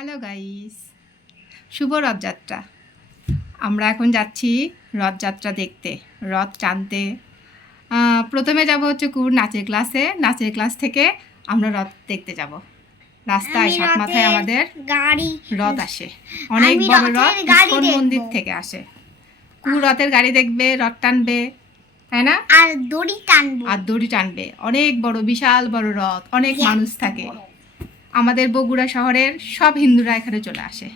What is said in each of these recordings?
Hello guys. শুভ রথযাত্রা। আমরা এখন যাচ্ছি রথযাত্রা দেখতে রথ টানতে। প্রথমে যাব হচ্ছে কুর নাচের ক্লাসে নাচের ক্লাস থেকে আমরা রথ দেখতে যাব। রাস্তায় সাত মাথায় আমাদের গাড়ি। রথ আসে। অনেক বড় রথ ইস্কন মন্দির থেকে আসে। কু রথের গাড়ি দেখবে রথ টানবে তাই না? আর দড়ি টানবো। আর দড়ি টানবে। অনেক বড় বিশাল বড় রথ অনেক মানুষ থাকে। আমাদের বগুড়া শহরের সব হিন্দুরা এখানে চলে আসে।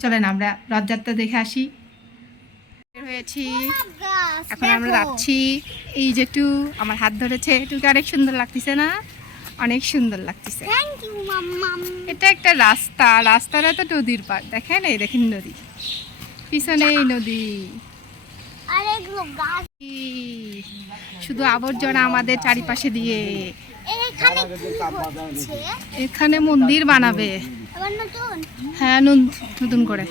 চলেন আমরা রথযাত্রা দেখে আসি। হয়েছি। এখন আমরা যাচ্ছি। এই যে টু আমার হাত ধরেছে। টুকে অনেক সুন্দর লাগতেছে না? অনেক সুন্দর লাগতেছে। এটা একটা রাস্তা। রাস্তাটা তো নদীর পার দেখেন এই দেখেন নদী। পিছনে এই নদী। শুধু আবর্জনা আমাদের চারিপাশে দিয়ে। এখানে কি হচ্ছে? এখানে মন্দির বানাবে। আবার নতুন? হ্যাঁ নুন- নতুন করে।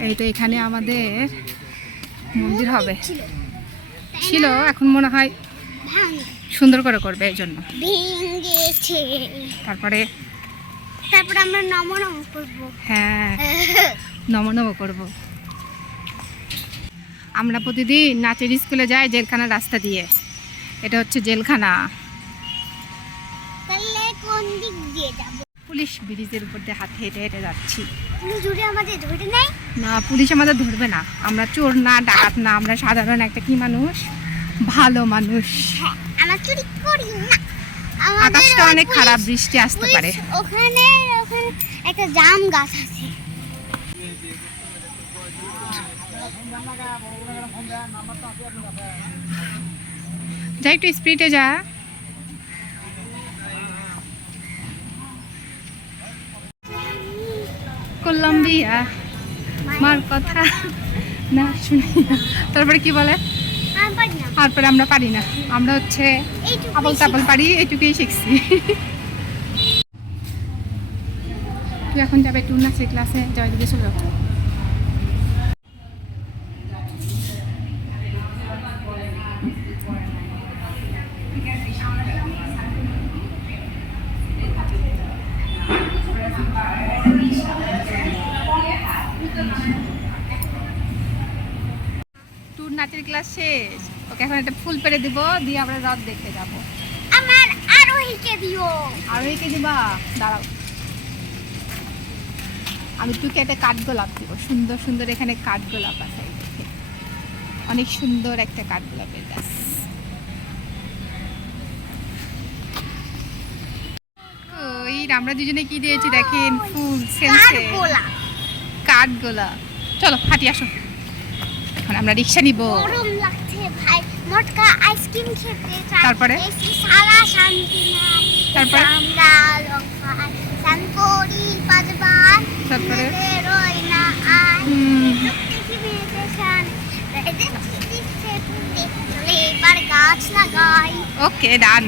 এই তো এখানে আমাদের মন্দির হবে। ছিল। ছিল এখন মনে হয় সুন্দর করে করবে এই জন্য। তারপরে তারপরে আমরা নম নম করব। হ্যাঁ নম নম করব। আমরা প্রতিদিন নাচের স্কুলে যাই জেলখানা রাস্তা দিয়ে। এটা হচ্ছে জেলখানা। পুলিশ ব্রিজের উপর দিয়ে হাতে হেঁটে হেঁটে যাচ্ছি। আমাদের ধরে নেয় না পুলিশ আমাদের ধরবে না। আমরা চোর না ডাকাত না আমরা সাধারণ একটা কি মানুষ? ভালো মানুষ। হ্যাঁ আমরা চুরি করি না। আকাশটা অনেক খারাপ বৃষ্টি আসতে পারে। ওখানে ওখানে একটা জাম গাছ আছে। যা একটু স্পিডে যা। কলম্বিয়া মার কথা না তারপরে কি বলে? তারপরে আমরা পারি না। আমরা হচ্ছে আবল তাবল পারি এটুকুই শিখছি। তুই এখন যাবে টুর নাচের ক্লাসে জয় দিকে চলে যাব নাচের ক্লাস শেষ। ওকে এখন একটা ফুল পেরে দিব দিয়ে আমরা রথ দেখতে যাব। আমার আরোহীকে দিও। আর একে দিবা? দাঁড়াও। আমি তোকে একটা কাঠগোলাপ দিব। সুন্দর সুন্দর এখানে কাঠগোলাপ আছে। অনেক সুন্দর একটা কাঠগোলাপের গাছ। ওই আমরা দুজনে কি দিয়েছি দেখেন? ফুল সেন্সে কাঠগোলাপ। চলো হাঁটি আসো। এখন আমরা রিক্সা নিব। গরম লাগছে ভাই। মটকা আইসক্রিম খেতে তারপরে? সারা শান্তি নাই। তারপরে? আমরা পাঁচবার। তারপরে? রই না লাগাই। ওকে ডান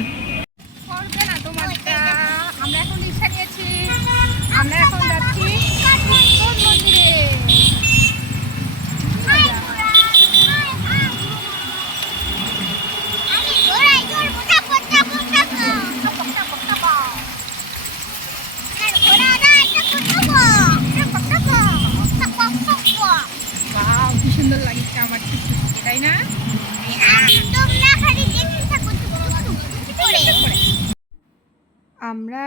করবে না তোমারটা আমরা এখন রিক্সা নিয়েছি আমরা এখন যাচ্ছি কোন মন্দিরে বাহ কি সুন্দর লাগছে আমার টুকটুকি, তাই না আমরা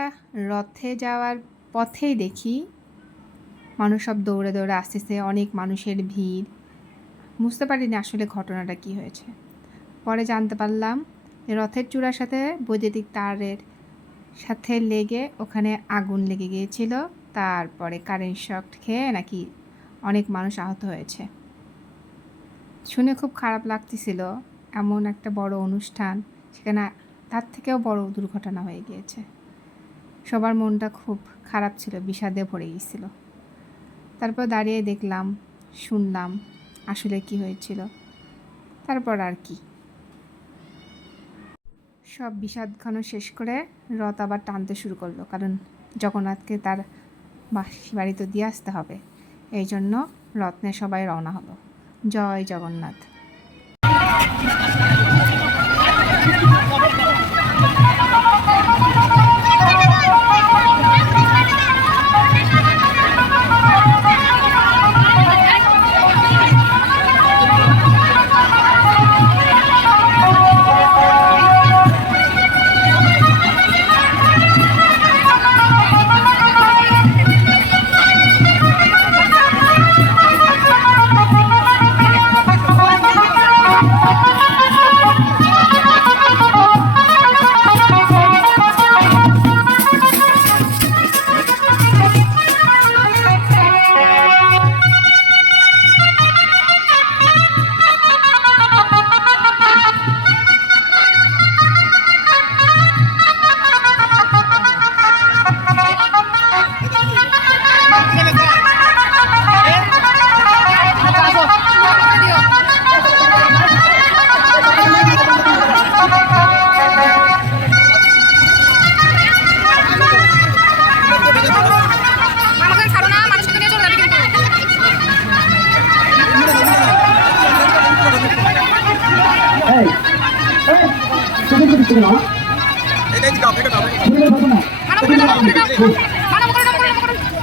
রথে যাওয়ার পথেই দেখি মানুষ সব দৌড়ে দৌড়ে আসতেছে, অনেক মানুষের ভিড়। বুঝতে পারিনি আসলে ঘটনাটা কি হয়েছে। পরে জানতে পারলাম রথের চূড়ার সাথে বৈদ্যুতিক তারের সাথে লেগে ওখানে আগুন লেগে গিয়েছিল, তারপরে কারেন্ট শক খেয়ে নাকি অনেক মানুষ আহত হয়েছে। শুনে খুব খারাপ লাগতেছিল, এমন একটা বড় অনুষ্ঠান, সেখানে তার থেকেও বড় দুর্ঘটনা হয়ে গিয়েছে। সবার মনটা খুব খারাপ ছিল, বিষাদে ভরে গিয়েছিল তারপর দাঁড়িয়ে দেখলাম, শুনলাম আসলে কি হয়েছিল। তারপর আর কি। সব বিষাদঘন শেষ করে রথ আবার টানতে শুরু করল, কারণ জগন্নাথকে তার বাড়িতে দিয়ে আসতে হবে। এই জন্য রত্নে সবাই রওনা হলো। জয় জগন্নাথ।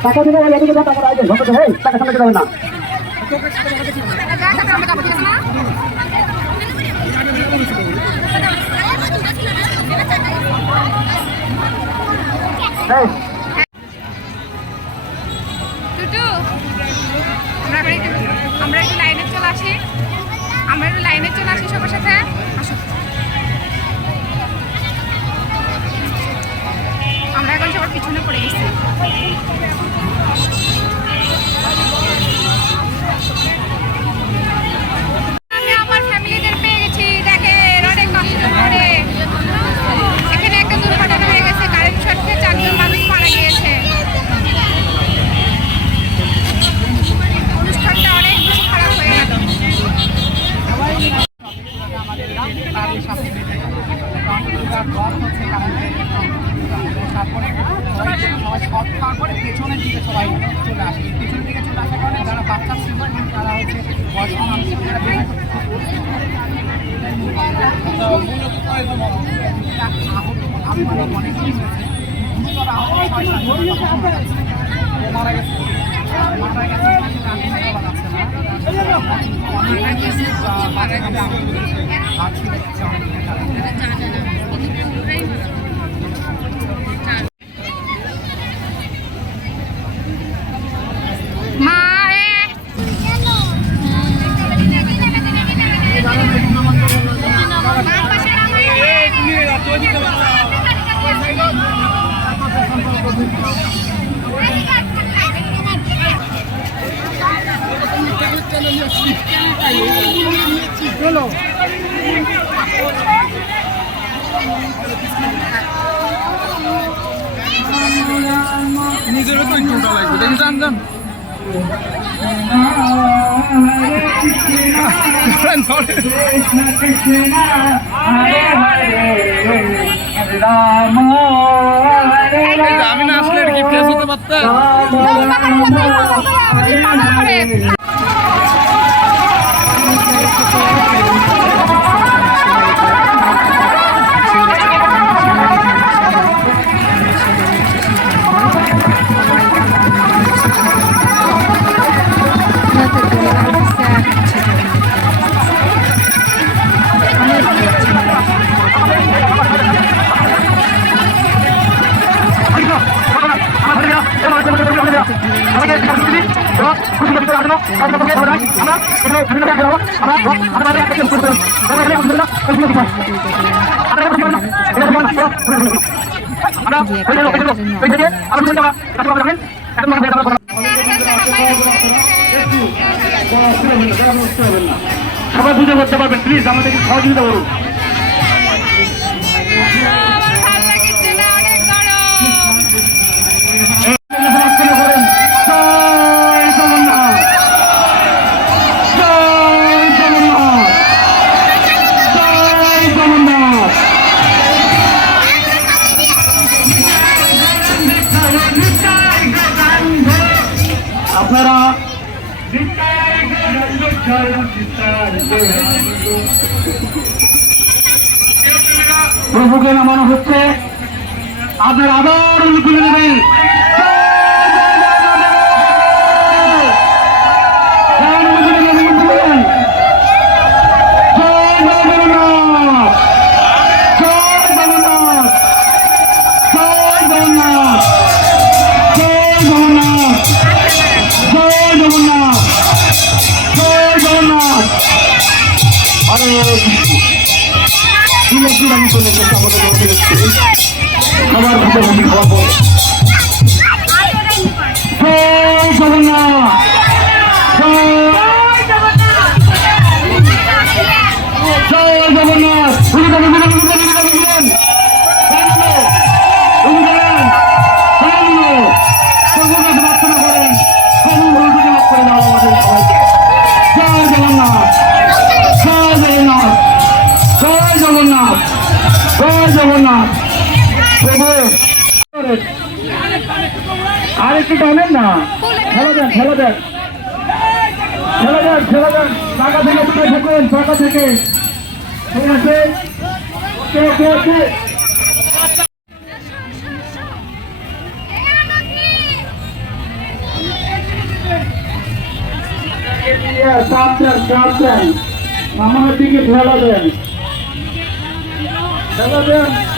টাকা দিলে টাকা রাখবেন টাকা সামনে যাবেন না। তারপরে সবাই সবাই শর্ট খাওয়ার পরে পেছনের দিকে সবাই চলে আসে পেছনের দিকে চলে আসার কারণে যারা বাচ্চা ছিল তারা হচ্ছে বয়স্ক মানুষ তারা আহত আনুমানিক অনেক হয়েছে গুরুতর আহত মারা গেছে মারা গেছে আমি বলা যাচ্ছে না অনেক কিছু বাজেভাবে আহত হয়েছে হাত ছিঁড়ে গেছে অনেকের কারণে মা রে নিজেরও তো জান জান আমি না আসলে কি ফেস হতে পারতাম সবাই বুঝে করতে পারবেন প্লিজ আমাদেরকে সহযোগিতা করুন। প্রভুকে নামানো হচ্ছে। আপনারা আবার তুলে নেবেন। খাবার খেতে বসে খাওয়া পর জয় জগন্নাথ। জয় জয় জগন্নাথ উনি যাবেন উনি উনি যাবেন উনি কাছে জগন্নাথ। জয় জগন্নাথ। প্রভু, আর একটু টানেন না। খেলা দেন খেলা দেন। খেলা দেন খেলা দেন। টাকা থেকে থাকুন টাকা থেকে। ঠিক আছে? ওকে ওকে ওকে আমার দিকে ঠেলা দেন। ঠেলা দেন